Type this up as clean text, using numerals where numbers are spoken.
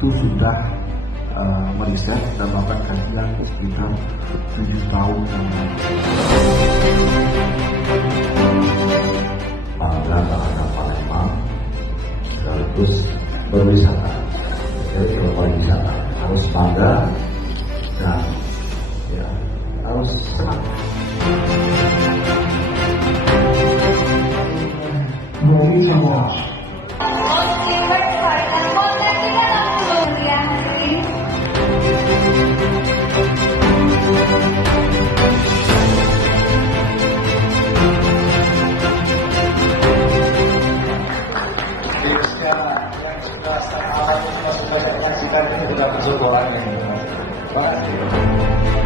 itu sudah meriset dan melakukan kajian sekitar 7 tahun yang lalu. Bangga terhadap Palembang sekaligus berwisata. Jadi kalau pariwisata harus bangga dan ya harus senang. Bagi semua. Yang sudah setengah awal kita sudah menyaksikan ini sudah bersyukuran. Terima kasih.